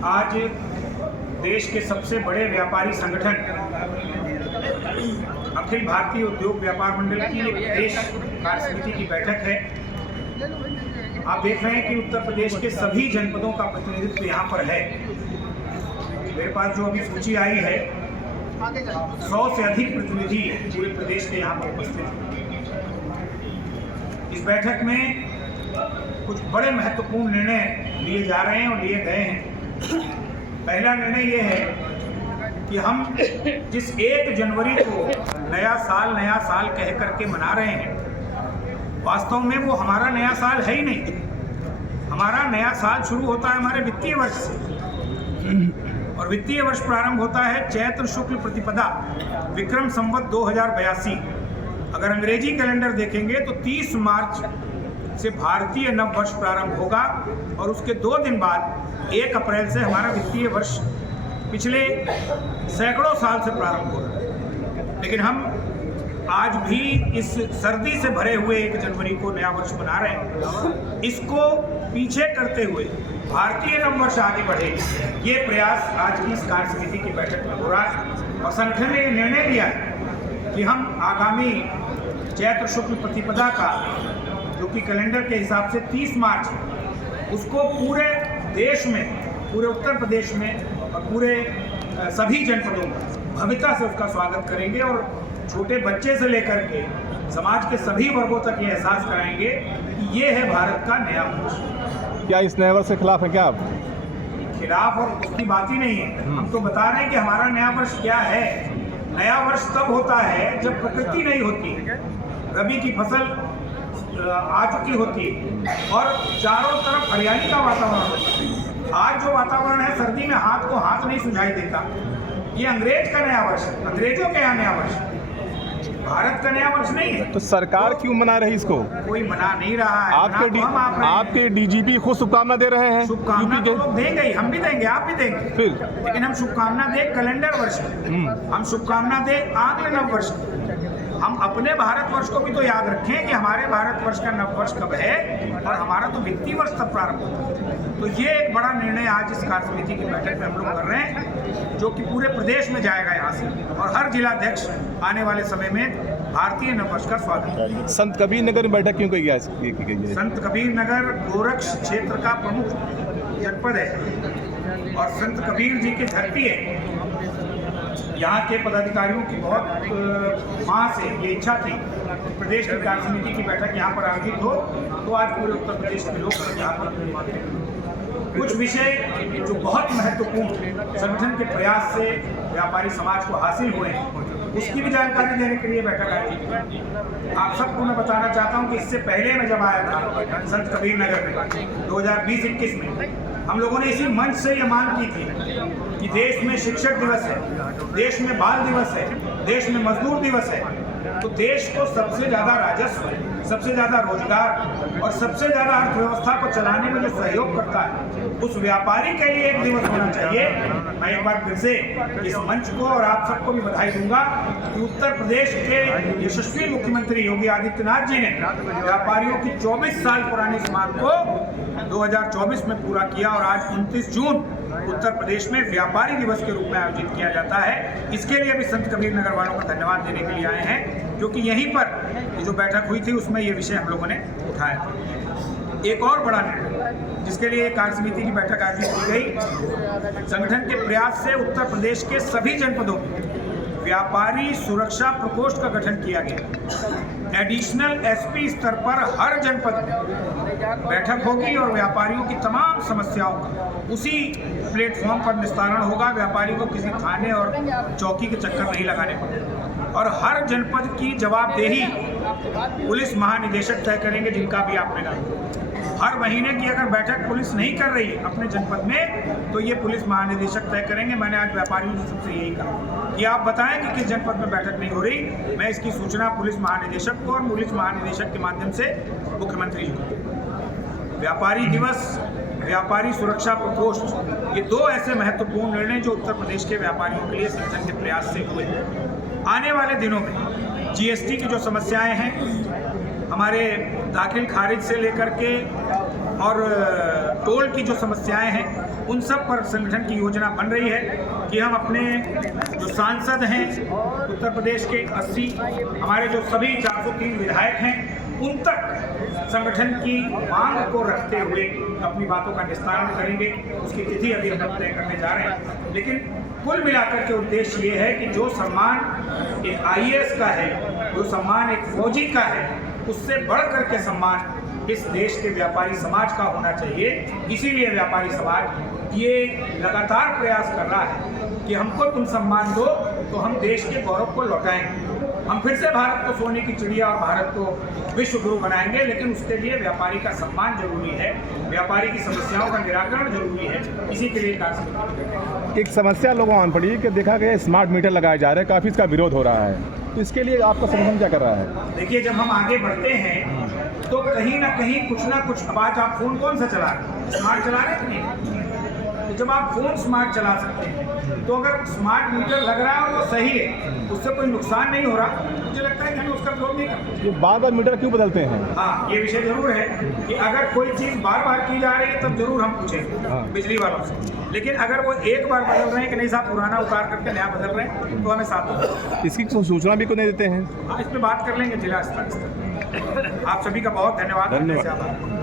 आज देश के सबसे बड़े व्यापारी संगठन अखिल भारतीय उद्योग व्यापार मंडल की एक प्रदेश कार्य समिति की बैठक है। आप देख रहे हैं कि उत्तर प्रदेश के सभी जनपदों का प्रतिनिधित्व यहाँ पर है। मेरे पास जो अभी सूची आई है 100 से अधिक प्रतिनिधि पूरे प्रदेश के यहाँ पर उपस्थित हैं। इस बैठक में कुछ बड़े महत्वपूर्ण निर्णय लिए जा रहे हैं और लिए गए हैं। पहला निर्णय ये है कि हम जिस 1 जनवरी को नया साल कह करके मना रहे हैं, वास्तव में वो हमारा नया साल है ही नहीं। हमारा नया साल शुरू होता है हमारे वित्तीय वर्ष से, और वित्तीय वर्ष प्रारंभ होता है चैत्र शुक्ल प्रतिपदा विक्रम संवत 2082। अगर अंग्रेजी कैलेंडर देखेंगे तो 30 मार्च से भारतीय नव वर्ष प्रारंभ होगा और उसके 2 दिन बाद 1 अप्रैल से हमारा वित्तीय वर्ष पिछले सैकड़ों साल से प्रारंभ हो रहा है। लेकिन हम आज भी इस सर्दी से भरे हुए 1 जनवरी को नया वर्ष मना रहे हैं। इसको पीछे करते हुए भारतीय नव वर्ष आगे बढ़े, ये प्रयास आज की इस कार्य समिति की बैठक में हो रहा है। और संगठन ने निर्णय लिया है कि हम आगामी चैत्र शुक्ल प्रतिपदा का, जो कि कैलेंडर के हिसाब से 30 मार्च, उसको पूरे देश में, पूरे उत्तर प्रदेश में और पूरे सभी जनपदों में भव्यता से उसका स्वागत करेंगे और छोटे बच्चे से लेकर के समाज के सभी वर्गों तक ये एहसास कराएंगे कि ये है भारत का नया वर्ष। क्या इस नए वर्ष के खिलाफ है क्या आप? खिलाफ और उसकी बात ही नहीं है। हम तो बता रहे हैं कि हमारा नया वर्ष क्या है। नया वर्ष तब होता है जब प्रकृति नहीं होती, रबी की फसल आ चुकी होती और चारों तरफ हरियाली का वातावरण होता है। आज जो वातावरण है, सर्दी में हाथ को हाथ नहीं सुझाई देता। ये अंग्रेज का नया वर्ष, अंग्रेजों के यहाँ नया वर्ष, भारत का नया वर्ष नहीं है। तो सरकार क्यों मना रही इसको? कोई मना नहीं रहा है। आपके डीजीपी खुद शुभकामना दे रहे हैं। शुभकामना तो लोग देंगे ही, हम भी देंगे, आप भी देंगे। फिर लेकिन हम शुभकामना दे कैलेंडर वर्ष की, हम शुभकामना दे अगले नव वर्ष की। हम अपने भारतवर्ष को भी तो याद रखें कि हमारे भारतवर्ष का नव वर्ष कब है और हमारा तो वित्तीय वर्ष तब प्रारंभ होता है। तो ये एक बड़ा निर्णय आज इस कार्य समिति की बैठक में हम लोग कर रहे हैं, जो कि पूरे प्रदेश में जाएगा यहाँ से, और हर जिलाध्यक्ष आने वाले समय में भारतीय नव वर्ष का स्वागत करेंगे। संत कबीर नगर में बैठक क्यों की गई है? संत कबीर नगर गोरक्ष क्षेत्र का प्रमुख जनपद है और संत कबीर जी की धरती है। यहाँ के पदाधिकारियों की बहुत माह से ये इच्छा थी कि प्रदेश की कार्य समिति की बैठक यहाँ पर आयोजित हो, तो आज पूरे उत्तर प्रदेश के लोग यहाँ पर कुछ विषय जो बहुत महत्वपूर्ण संगठन के प्रयास से व्यापारी समाज को हासिल हुए हैं, उसकी भी जानकारी देने के लिए बैठक आयोजित। आप सबको मैं बताना चाहता हूँ कि इससे पहले मैं जब आया था संत कबीर नगर में 2020-21 में, हम लोगों ने इसी मंच से ये मांग की थी कि देश में शिक्षक दिवस है, देश में बाल दिवस है, देश में मजदूर दिवस है, तो देश को सबसे ज़्यादा राजस्व, सबसे ज़्यादा रोजगार और सबसे ज़्यादा अर्थव्यवस्था को चलाने में जो सहयोग करता है, उस व्यापारी के लिए एक दिवस होना चाहिए। मैं एक बार फिर से इस मंच को और आप सबको भी बधाई दूंगा कि उत्तर प्रदेश के यशस्वी मुख्यमंत्री योगी आदित्यनाथ जी ने व्यापारियों की 24 साल पुरानी इस मांग को 2024 में पूरा किया और आज 29 जून उत्तर प्रदेश में व्यापारी दिवस के रूप में आयोजित किया जाता है। इसके लिए भी संत कबीर नगर वालों को धन्यवाद देने के लिए आए हैं, क्योंकि यहीं पर ये जो बैठक हुई थी उसमें ये विषय हम लोगों ने उठाया था। एक और बड़ा निर्णय जिसके लिए कार्य समिति की बैठक आयोजित की गई, संगठन के प्रयास से उत्तर प्रदेश के सभी जनपदों में व्यापारी सुरक्षा प्रकोष्ठ का गठन किया गया। एडिशनल एसपी स्तर पर हर जनपद में बैठक होगी और व्यापारियों की तमाम समस्याओं का उसी प्लेटफॉर्म पर निस्तारण होगा। व्यापारी को किसी थाने और चौकी के चक्कर नहीं लगाने पड़ेंगे और हर जनपद की जवाबदेही पुलिस महानिदेशक तय करेंगे, जिनका भी आपने नाम। हर महीने की अगर बैठक पुलिस नहीं कर रही अपने जनपद में, तो ये पुलिस महानिदेशक तय करेंगे। मैंने आज व्यापारियों से सबसे यही कहा कि आप बताएं कि किस जनपद में बैठक नहीं हो रही, मैं इसकी सूचना पुलिस महानिदेशक को और पुलिस महानिदेशक के माध्यम से मुख्यमंत्री जी को। व्यापारी दिवस, व्यापारी सुरक्षा प्रकोष्ठ, ये 2 ऐसे महत्वपूर्ण निर्णय जो उत्तर प्रदेश के व्यापारियों के लिए संगठन के प्रयास से हुए। आने वाले दिनों में जीएसटी की जो समस्याएं हैं, हमारे दाखिल खारिज से लेकर के और टोल की जो समस्याएं हैं, उन सब पर संगठन की योजना बन रही है कि हम अपने जो सांसद हैं उत्तर प्रदेश के 80, हमारे जो सभी 403 विधायक हैं, उन तक संगठन की मांग को रखते हुए अपनी बातों का निस्तारण करेंगे। उसकी तिथि अभी हम तय करने जा रहे हैं, लेकिन कुल मिलाकर के उद्देश्य ये है कि जो सम्मान एक IAS का है, जो सम्मान एक फौजी का है, उससे बढ़ कर के सम्मान इस देश के व्यापारी समाज का होना चाहिए। इसीलिए व्यापारी समाज ये लगातार प्रयास कर रहा है कि हमको तुम सम्मान दो तो हम देश के गौरव को लौटाएंगे, हम फिर से भारत को सोने की चिड़िया और भारत को विश्व गुरु बनाएंगे। लेकिन उसके लिए व्यापारी का सम्मान जरूरी है, व्यापारी की समस्याओं का निराकरण जरूरी है। इसी के लिए कार्य एक समस्या लोगों आन पड़ी कि देखा गया स्मार्ट मीटर लगाए जा रहे हैं, काफ़ी इसका विरोध हो रहा है, तो इसके लिए आपका संगठन क्या कर रहा है? देखिए, जब हम आगे बढ़ते हैं तो कहीं ना कहीं कुछ ना कुछ, अब आज आप फोन कौन सा चला रहे हैं? स्मार्ट चला रहे हैं कि नहीं? तो जब आप फोन स्मार्ट चला सकते हैं, तो अगर स्मार्ट मीटर लग रहा है और वो सही है, उससे कोई नुकसान नहीं हो रहा, मुझे लगता है कि हमें उसका विरोध नहीं करना। ये बार बार मीटर क्यों बदलते हैं? हाँ, ये विषय जरूर है कि अगर कोई चीज़ बार बार की जा रही है तब जरूर हम पूछेंगे बिजली वालों से। लेकिन अगर वो एक बार बदल रहे हैं कि नहीं साहब पुराना उतार करके नया बदल रहे हैं, तो हमें साथ इसकी सूचना भी क्यों नहीं देते हैं? हाँ, इस पर बात कर लेंगे जिला स्तर। आप सभी का बहुत धन्यवाद।